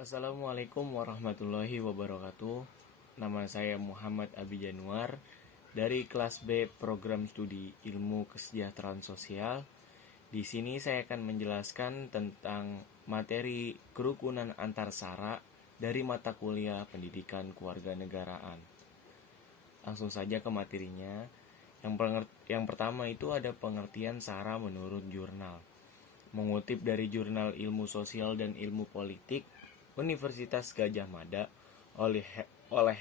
Assalamualaikum warahmatullahi wabarakatuh. Nama saya Muhammad Abi Januar dari kelas B Program Studi Ilmu Kesejahteraan Sosial. Di sini saya akan menjelaskan tentang materi kerukunan antar sara dari mata kuliah Pendidikan Kewarganegaraan. Langsung saja ke materinya. Yang pertama itu ada pengertian sara menurut jurnal. Mengutip dari Jurnal Ilmu Sosial dan Ilmu Politik Universitas Gadjah Mada oleh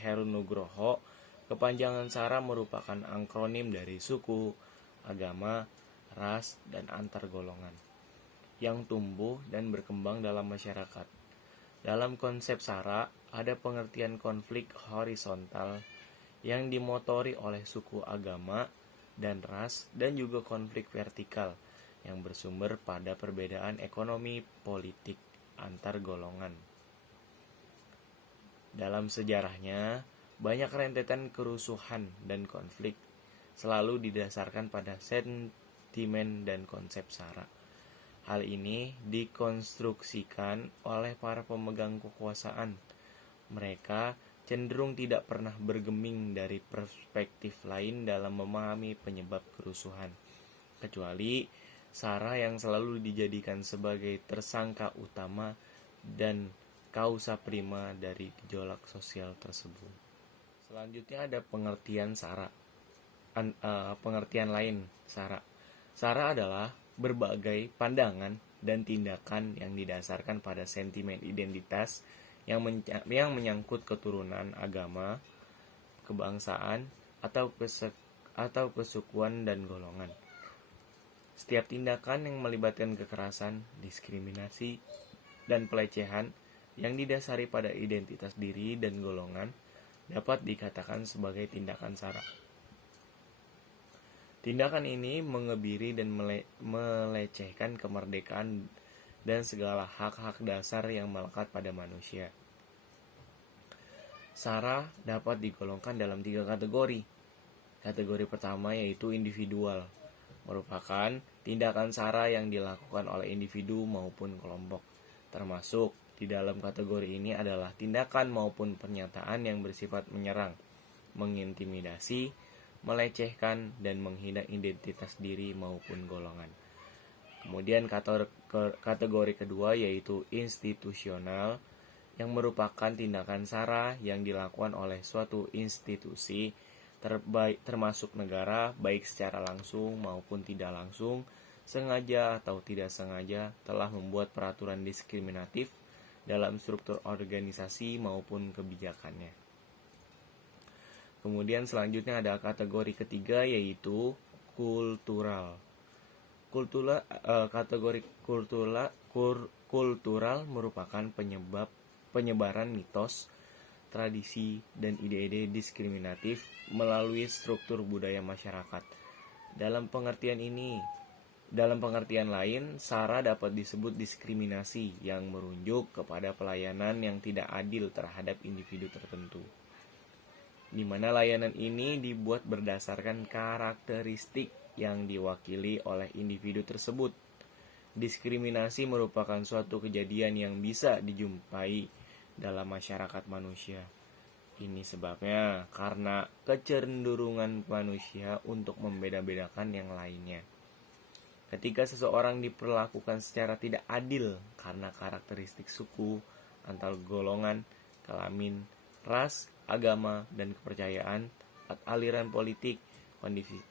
Heru Nugroho, kepanjangan sara merupakan akronim dari suku, agama, ras, dan antar golongan yang tumbuh dan berkembang dalam masyarakat. Dalam konsep sara, ada pengertian konflik horizontal yang dimotori oleh suku, agama, dan ras, dan juga konflik vertikal yang bersumber pada perbedaan ekonomi politik antar golongan. Dalam sejarahnya, banyak rentetan kerusuhan dan konflik selalu didasarkan pada sentimen dan konsep sara. Hal ini dikonstruksikan oleh para pemegang kekuasaan. Mereka cenderung tidak pernah bergeming dari perspektif lain dalam memahami penyebab kerusuhan, kecuali sara yang selalu dijadikan sebagai tersangka utama dan kausa prima dari gejolak sosial tersebut. Selanjutnya ada pengertian sara. Pengertian lain sara. Sara adalah berbagai pandangan dan tindakan yang didasarkan pada sentimen identitas yang menyangkut keturunan, agama, kebangsaan, atau kesukuan dan golongan. Setiap tindakan yang melibatkan kekerasan, diskriminasi, dan pelecehan yang didasari pada identitas diri dan golongan dapat dikatakan sebagai tindakan sara. Tindakan ini mengebiri dan melecehkan kemerdekaan dan segala hak-hak dasar yang melekat pada manusia. Sara dapat digolongkan dalam 3 kategori. Kategori pertama yaitu individual, merupakan tindakan sara yang dilakukan oleh individu maupun kelompok. Termasuk di dalam kategori ini adalah tindakan maupun pernyataan yang bersifat menyerang, mengintimidasi, melecehkan, dan menghina identitas diri maupun golongan. Kemudian kategori kedua yaitu institusional, yang merupakan tindakan sara yang dilakukan oleh suatu institusi termasuk negara, baik secara langsung maupun tidak langsung, sengaja atau tidak sengaja telah membuat peraturan diskriminatif dalam struktur organisasi maupun kebijakannya. Kemudian selanjutnya ada kategori ketiga yaitu kultural. Kategori kultural merupakan penyebaran mitos, tradisi, dan ide-ide diskriminatif melalui struktur budaya masyarakat. Dalam pengertian lain, sara dapat disebut diskriminasi yang merujuk kepada pelayanan yang tidak adil terhadap individu tertentu, di mana layanan ini dibuat berdasarkan karakteristik yang diwakili oleh individu tersebut. Diskriminasi merupakan suatu kejadian yang bisa dijumpai dalam masyarakat manusia. Ini sebabnya karena kecenderungan manusia untuk membeda-bedakan yang lainnya. Ketika seseorang diperlakukan secara tidak adil karena karakteristik suku, antar golongan, kelamin, ras, agama, dan kepercayaan, aliran politik,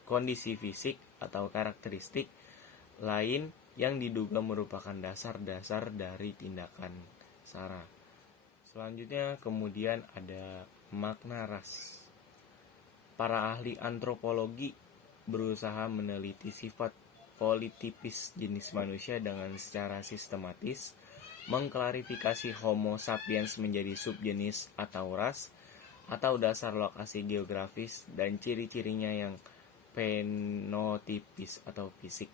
kondisi fisik, atau karakteristik lain yang diduga merupakan dasar-dasar dari tindakan sara. Selanjutnya kemudian ada makna ras. Para ahli antropologi berusaha meneliti sifat politipis jenis manusia dengan secara sistematis, mengklarifikasi Homo sapiens menjadi subjenis atau ras, atau dasar lokasi geografis dan ciri-cirinya yang fenotipis atau fisik,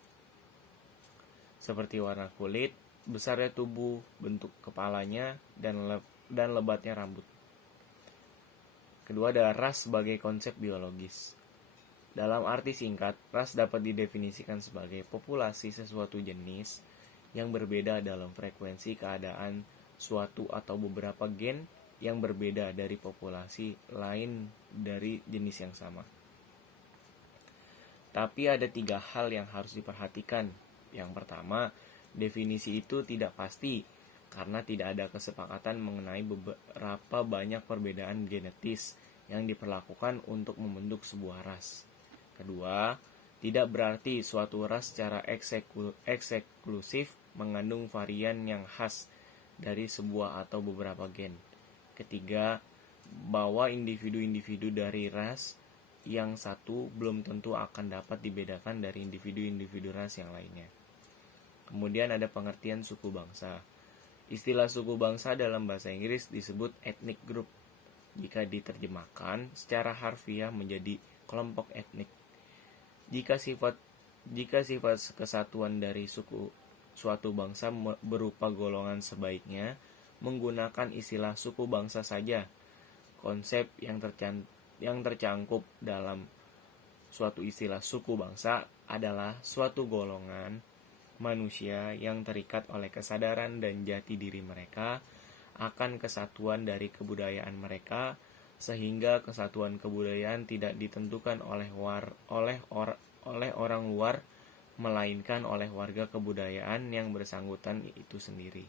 seperti warna kulit, besarnya tubuh, bentuk kepalanya, dan lebatnya rambut. Kedua ada ras sebagai konsep biologis. Dalam arti singkat, ras dapat didefinisikan sebagai populasi sesuatu jenis yang berbeda dalam frekuensi keadaan suatu atau beberapa gen yang berbeda dari populasi lain dari jenis yang sama. Tapi ada 3 hal yang harus diperhatikan. Yang pertama, definisi itu tidak pasti karena tidak ada kesepakatan mengenai beberapa banyak perbedaan genetis yang diperlakukan untuk membentuk sebuah ras. Kedua, tidak berarti suatu ras secara eksklusif mengandung varian yang khas dari sebuah atau beberapa gen. Ketiga, bahwa individu-individu dari ras yang satu belum tentu akan dapat dibedakan dari individu-individu ras yang lainnya. Kemudian ada pengertian suku bangsa. Istilah suku bangsa dalam bahasa Inggris disebut ethnic group. Jika diterjemahkan secara harfiah menjadi kelompok etnik. Jika sifat kesatuan dari suatu bangsa berupa golongan, sebaiknya menggunakan istilah suku bangsa saja. Konsep yang tercangkup dalam suatu istilah suku bangsa adalah suatu golongan manusia yang terikat oleh kesadaran dan jati diri mereka akan kesatuan dari kebudayaan mereka, sehingga kesatuan kebudayaan tidak ditentukan oleh orang luar, melainkan oleh warga kebudayaan yang bersangkutan itu sendiri.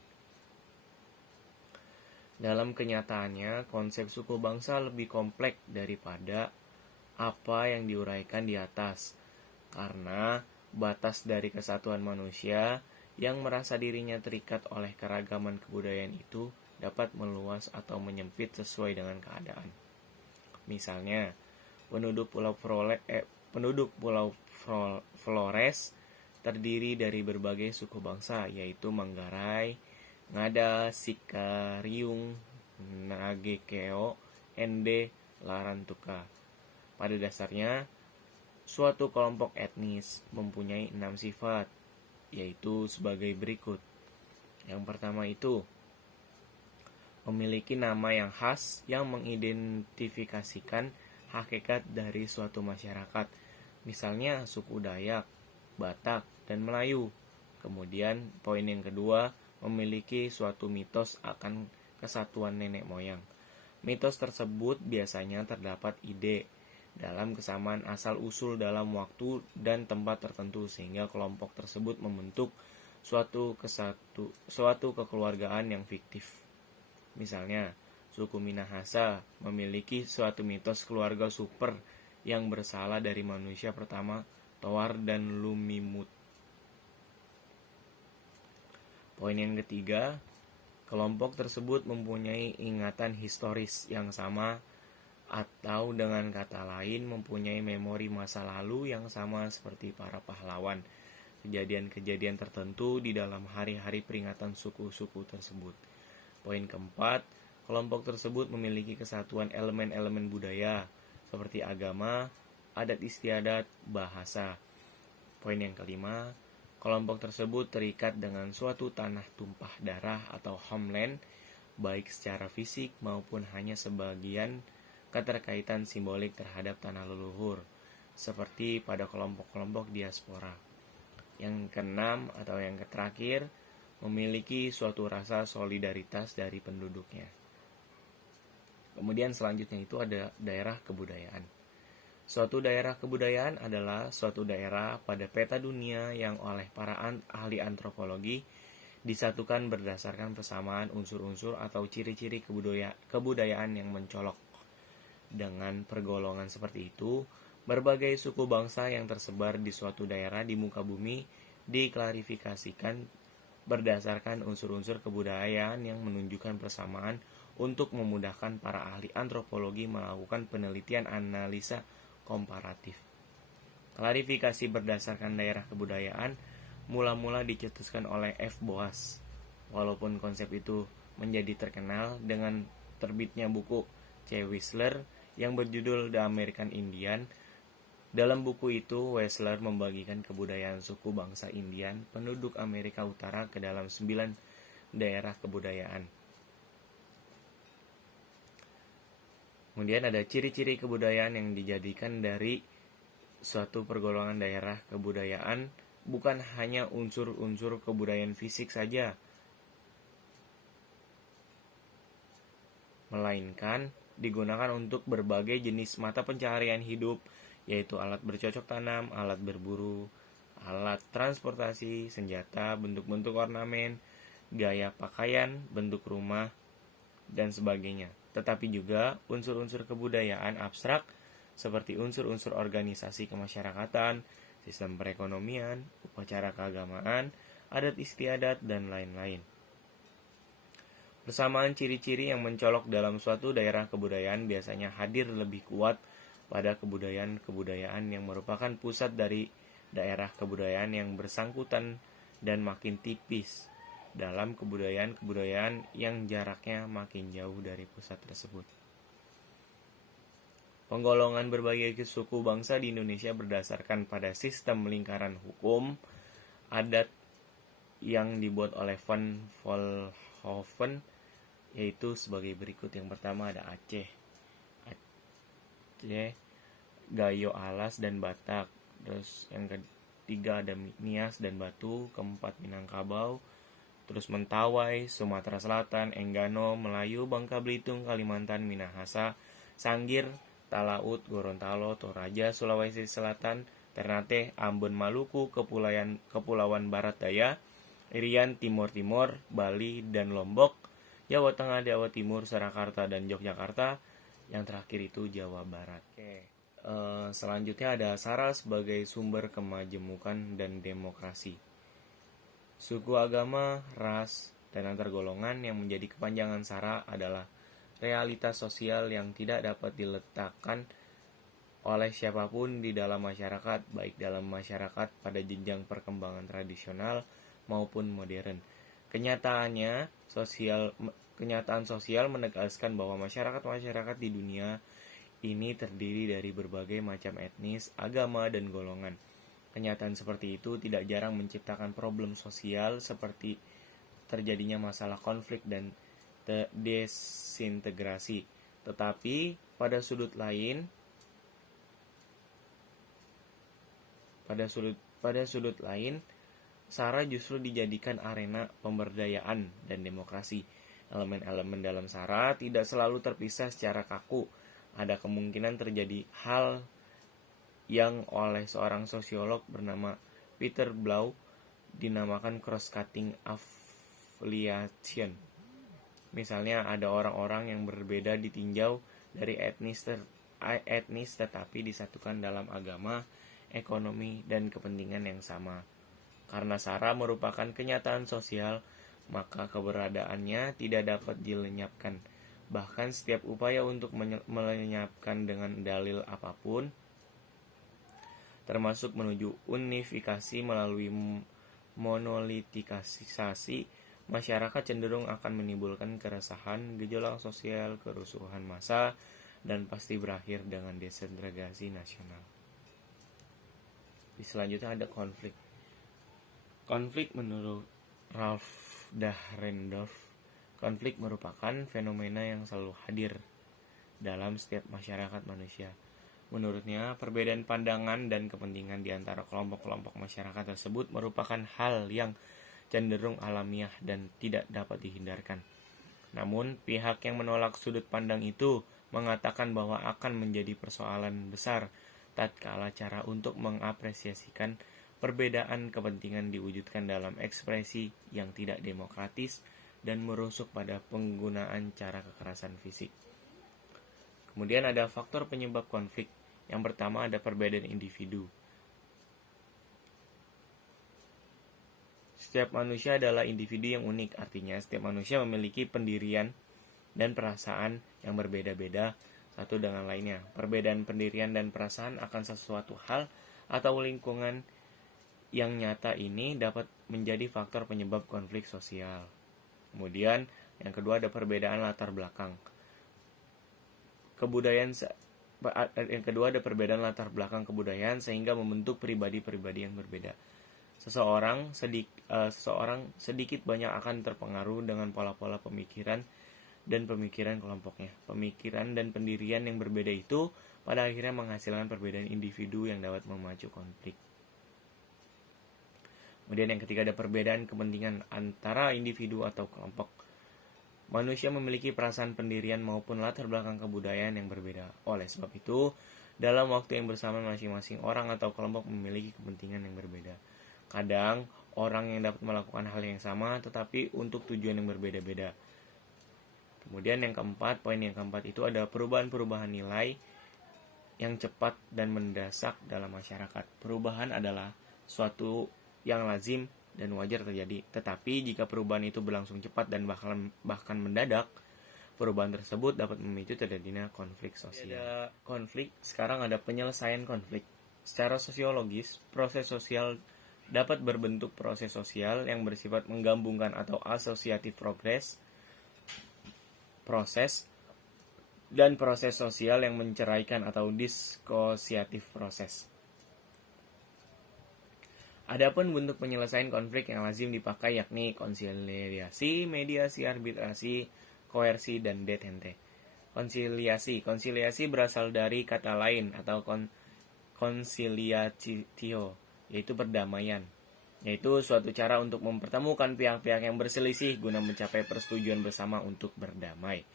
Dalam kenyataannya, konsep suku bangsa lebih kompleks daripada apa yang diuraikan di atas, karena batas dari kesatuan manusia yang merasa dirinya terikat oleh keragaman kebudayaan itu dapat meluas atau menyempit sesuai dengan keadaan. Misalnya, penduduk Pulau Flores terdiri dari berbagai suku bangsa, yaitu Manggarai, Ngada, Sika, Riung, Nagekeo, Ende, Larantuka. Pada dasarnya, suatu kelompok etnis mempunyai 6 sifat, yaitu sebagai berikut. Yang pertama itu memiliki nama yang khas yang mengidentifikasikan hakikat dari suatu masyarakat, misalnya suku Dayak, Batak, dan Melayu. Kemudian poin yang kedua, memiliki suatu mitos akan kesatuan nenek moyang. Mitos tersebut biasanya terdapat ide dalam kesamaan asal-usul dalam waktu dan tempat tertentu, sehingga kelompok tersebut membentuk suatu kekeluargaan yang fiktif. Misalnya, suku Minahasa memiliki suatu mitos keluarga super yang berasal dari manusia pertama, Towar dan Lumimut. Poin yang ketiga, kelompok tersebut mempunyai ingatan historis yang sama, atau dengan kata lain mempunyai memori masa lalu yang sama seperti para pahlawan, kejadian-kejadian tertentu di dalam hari-hari peringatan suku-suku tersebut. Poin keempat, kelompok tersebut memiliki kesatuan elemen-elemen budaya seperti agama, adat istiadat, bahasa. Poin yang kelima, kelompok tersebut terikat dengan suatu tanah tumpah darah atau homeland, baik secara fisik maupun hanya sebagian keterkaitan simbolik terhadap tanah leluhur, seperti pada kelompok-kelompok diaspora. Yang keenam atau yang terakhir, memiliki suatu rasa solidaritas dari penduduknya. Kemudian selanjutnya itu ada daerah kebudayaan. Suatu daerah kebudayaan adalah suatu daerah pada peta dunia yang oleh para ahli antropologi disatukan berdasarkan persamaan unsur-unsur atau ciri-ciri kebudayaan yang mencolok. Dengan pergolongan seperti itu, berbagai suku bangsa yang tersebar di suatu daerah di muka bumi diklarifikasikan berdasarkan unsur-unsur kebudayaan yang menunjukkan persamaan untuk memudahkan para ahli antropologi melakukan penelitian analisa komparatif. Klarifikasi berdasarkan daerah kebudayaan mula-mula dicetuskan oleh F. Boas. Walaupun konsep itu menjadi terkenal dengan terbitnya buku C. Whistler yang berjudul The American Indian. Dalam buku itu, Whistler membagikan kebudayaan suku bangsa Indian penduduk Amerika Utara ke dalam 9 daerah kebudayaan. Kemudian ada ciri-ciri kebudayaan yang dijadikan dari suatu pergolongan daerah kebudayaan, bukan hanya unsur-unsur kebudayaan fisik saja, melainkan digunakan untuk berbagai jenis mata pencaharian hidup, yaitu alat bercocok tanam, alat berburu, alat transportasi, senjata, bentuk-bentuk ornamen, gaya pakaian, bentuk rumah, dan sebagainya. Tetapi juga unsur-unsur kebudayaan abstrak seperti unsur-unsur organisasi kemasyarakatan, sistem perekonomian, upacara keagamaan, adat istiadat, dan lain-lain. Persamaan ciri-ciri yang mencolok dalam suatu daerah kebudayaan biasanya hadir lebih kuat pada kebudayaan-kebudayaan yang merupakan pusat dari daerah kebudayaan yang bersangkutan dan makin tipis dalam kebudayaan-kebudayaan yang jaraknya makin jauh dari pusat tersebut. Penggolongan berbagai suku bangsa di Indonesia berdasarkan pada sistem lingkaran hukum adat yang dibuat oleh Van Vollenhoven, yaitu sebagai berikut. Yang pertama ada Aceh, Gayo, Alas, dan Batak. Terus yang ketiga ada Nias dan Batu. Keempat Minangkabau. Terus Mentawai, Sumatera Selatan, Enggano, Melayu, Bangka Belitung, Kalimantan, Minahasa, Sanggir, Talaut, Gorontalo, Toraja, Sulawesi Selatan, Ternate, Ambon, Maluku, Kepulauan Barat Daya, Irian, Timur Timur, Bali, dan Lombok, Jawa Tengah, Jawa Timur, Surakarta, dan Yogyakarta. Yang terakhir itu Jawa Barat. Selanjutnya ada SARA sebagai sumber kemajemukan dan demokrasi. Suku, agama, ras, dan antar golongan yang menjadi kepanjangan SARA adalah realitas sosial yang tidak dapat diletakkan oleh siapapun di dalam masyarakat, baik dalam masyarakat pada jenjang perkembangan tradisional maupun modern. Kenyataan sosial menegaskan bahwa masyarakat-masyarakat di dunia ini terdiri dari berbagai macam etnis, agama, dan golongan. Kenyataan seperti itu tidak jarang menciptakan problem sosial seperti terjadinya masalah konflik dan desintegrasi. Tetapi pada sudut lain, SARA justru dijadikan arena pemberdayaan dan demokrasi. Elemen-elemen dalam SARA tidak selalu terpisah secara kaku. Ada kemungkinan terjadi hal yang oleh seorang sosiolog bernama Peter Blau dinamakan cross-cutting affiliation. Misalnya ada orang-orang yang berbeda ditinjau dari etnis tetapi disatukan dalam agama, ekonomi, dan kepentingan yang sama. Karena SARA merupakan kenyataan sosial, maka keberadaannya tidak dapat dilenyapkan. Bahkan setiap upaya untuk melenyapkan dengan dalil apapun, termasuk menuju unifikasi melalui monolitikasasi, masyarakat cenderung akan menimbulkan keresahan, gejolak sosial, kerusuhan massa, dan pasti berakhir dengan desintegrasi nasional. Selanjutnya ada konflik. Konflik menurut Ralph Dahrendorf, konflik merupakan fenomena yang selalu hadir dalam setiap masyarakat manusia. Menurutnya, perbedaan pandangan dan kepentingan di antara kelompok-kelompok masyarakat tersebut merupakan hal yang cenderung alamiah dan tidak dapat dihindarkan. Namun, pihak yang menolak sudut pandang itu mengatakan bahwa akan menjadi persoalan besar tatkala cara untuk mengapresiasikan perbedaan kepentingan diwujudkan dalam ekspresi yang tidak demokratis dan merusuk pada penggunaan cara kekerasan fisik. Kemudian ada faktor penyebab konflik. Yang pertama ada perbedaan individu. Setiap manusia adalah individu yang unik, artinya setiap manusia memiliki pendirian dan perasaan yang berbeda-beda satu dengan lainnya. Perbedaan pendirian dan perasaan akan sesuatu hal atau lingkungan yang nyata ini dapat menjadi faktor penyebab konflik sosial. Kemudian yang kedua ada perbedaan latar belakang. Yang kedua ada perbedaan latar belakang kebudayaan sehingga membentuk pribadi-pribadi yang berbeda. Seseorang sedikit banyak akan terpengaruh dengan pola-pola pemikiran dan pemikiran kelompoknya. Pemikiran dan pendirian yang berbeda itu pada akhirnya menghasilkan perbedaan individu yang dapat memacu konflik. Kemudian yang ketiga ada perbedaan kepentingan antara individu atau kelompok. Manusia memiliki perasaan pendirian maupun latar belakang kebudayaan yang berbeda. Oleh sebab itu, dalam waktu yang bersamaan masing-masing orang atau kelompok memiliki kepentingan yang berbeda. Kadang, orang yang dapat melakukan hal yang sama tetapi untuk tujuan yang berbeda-beda. Kemudian poin yang keempat itu ada perubahan-perubahan nilai yang cepat dan mendesak dalam masyarakat. Perubahan adalah suatu yang lazim dan wajar terjadi. Tetapi jika perubahan itu berlangsung cepat dan bahkan mendadak, perubahan tersebut dapat memicu terjadinya konflik sosial. Sekarang ada penyelesaian konflik. Secara sosiologis, proses sosial dapat berbentuk proses sosial yang bersifat menggabungkan atau asosiatif proses dan proses sosial yang menceraikan atau disosiatif proses. Adapun bentuk penyelesaian konflik yang lazim dipakai yakni konsiliasi, mediasi, arbitrasi, koersi, dan detente. Konsiliasi berasal dari kata lain atau conciliatio, yaitu perdamaian, yaitu suatu cara untuk mempertemukan pihak-pihak yang berselisih guna mencapai persetujuan bersama untuk berdamai.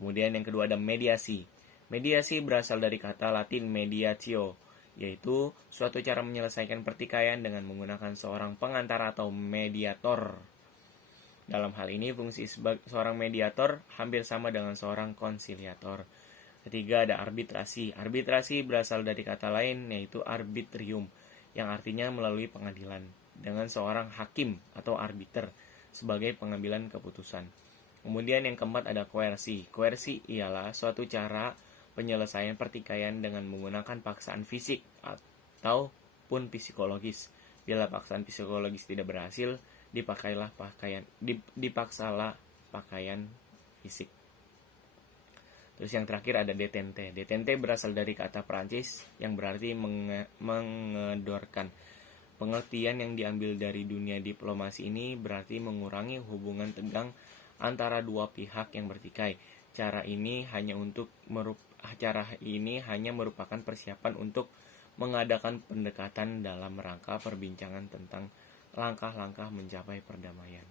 Kemudian yang kedua ada mediasi. Mediasi berasal dari kata Latin mediatio, yaitu suatu cara menyelesaikan pertikaian dengan menggunakan seorang pengantara atau mediator. Dalam hal ini, fungsi seorang mediator hampir sama dengan seorang konsiliator. Ketiga ada arbitrasi. Arbitrasi berasal dari kata lain yaitu arbitrium, yang artinya melalui pengadilan, dengan seorang hakim atau arbiter sebagai pengambilan keputusan. Kemudian yang keempat ada koersi. Koersi ialah suatu cara penyelesaian pertikaian dengan menggunakan paksaan fisik ataupun psikologis. Bila paksaan psikologis tidak berhasil, dipaksalah pakaian fisik. Terus yang terakhir ada detente. Detente berasal dari kata Prancis yang berarti mengedorkan. Pengertian yang diambil dari dunia diplomasi ini berarti mengurangi hubungan tegang antara dua pihak yang bertikai. Cara ini hanya merupakan persiapan untuk mengadakan pendekatan dalam rangka perbincangan tentang langkah-langkah mencapai perdamaian.